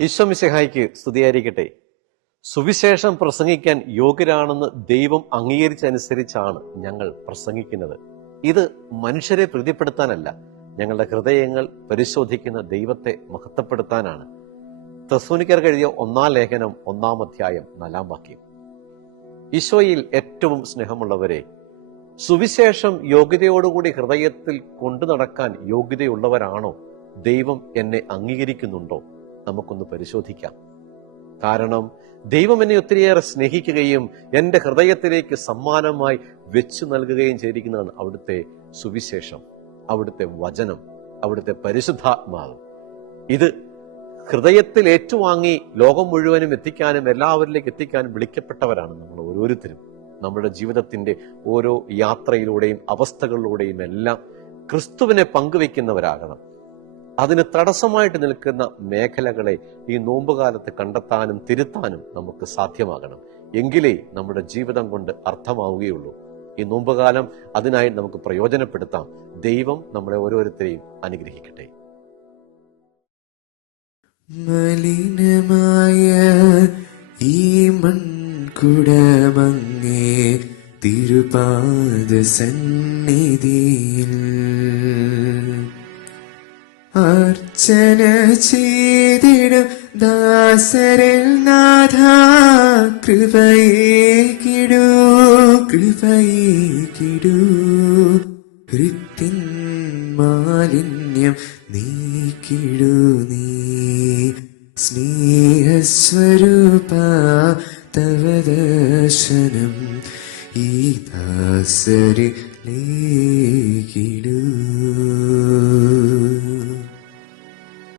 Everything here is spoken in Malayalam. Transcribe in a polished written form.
ഈശോ മിശിഹായ്ക്ക് സ്തുതിയായിരിക്കട്ടെ. സുവിശേഷം പ്രസംഗിക്കാൻ യോഗ്യരാണെന്ന് ദൈവം അംഗീകരിച്ചനുസരിച്ചാണ് ഞങ്ങൾ പ്രസംഗിക്കുന്നത്. ഇത് മനുഷ്യരെ പ്രീതിപ്പെടുത്താനല്ല, ഞങ്ങളുടെ ഹൃദയങ്ങൾ പരിശോധിക്കുന്ന ദൈവത്തെ മഹത്വപ്പെടുത്താനാണ്. തെസ്സലോനിക്കർക്ക് എഴുതിയ 1-ാം ലേഖനം 1-ാം അധ്യായം 4-ാം വാക്യം. ഈശോയിൽ ഏറ്റവും സ്നേഹമുള്ളവരെ, സുവിശേഷം യോഗ്യതയോടുകൂടി ഹൃദയത്തിൽ കൊണ്ടു നടക്കാൻ യോഗ്യതയുള്ളവരാണോ? ദൈവം എന്നെ അംഗീകരിക്കുന്നുണ്ടോ? നമുക്കൊന്ന് പരിശോധിക്കാം. കാരണം ദൈവം എന്നെ ഒത്തിരിയേറെ സ്നേഹിക്കുകയും എൻ്റെ ഹൃദയത്തിലേക്ക് സമ്മാനമായി വെച്ചു നൽകുകയും ചെയ്തിരിക്കുന്നതാണ് അവിടുത്തെ സുവിശേഷം, അവിടുത്തെ വചനം, അവിടുത്തെ പരിശുദ്ധാത്മാവ്. ഇത് ഹൃദയത്തിൽ ഏറ്റുവാങ്ങി ലോകം മുഴുവനും എത്തിക്കാനും എല്ലാവരിലേക്ക് എത്തിക്കാനും വിളിക്കപ്പെട്ടവരാണ് നമ്മൾ ഓരോരുത്തരും. നമ്മുടെ ജീവിതത്തിന്റെ ഓരോ യാത്രയിലൂടെയും അവസ്ഥകളിലൂടെയും എല്ലാം ക്രിസ്തുവിനെ പങ്കുവെക്കുന്നവരാകണം. അതിന് തടസ്സമായിട്ട് നിൽക്കുന്ന മേഖലകളെ ഈ നോമ്പുകാലത്ത് കണ്ടെത്താനും തിരുത്താനും നമുക്ക് സാധ്യമാകണം. എങ്കിലേ നമ്മുടെ ജീവിതം കൊണ്ട് അർത്ഥമാവുകയുള്ളൂ. ഈ നോമ്പുകാലം അതിനായി നമുക്ക് പ്രയോജനപ്പെടുത്താം. ദൈവം നമ്മളെ ഓരോരുത്തരെയും അനുഗ്രഹിക്കട്ടെ. മലിനമായ ഈ മൺകുടമങ്ങേ തിരുപാദ സന്നിധിയിൽ അർച്ചന ചെയ്തിടും ദാസരിൽ നാഥ, കൃപയേകിടൂ കൃപയേകിടൂ. ഹൃത്തിൻ മാലിന്യം നീക്കിടൂ നീ, സ്നേഹസ്വരൂപ തവ ദർശനം ഈ ദാസരിലേകിടൂ.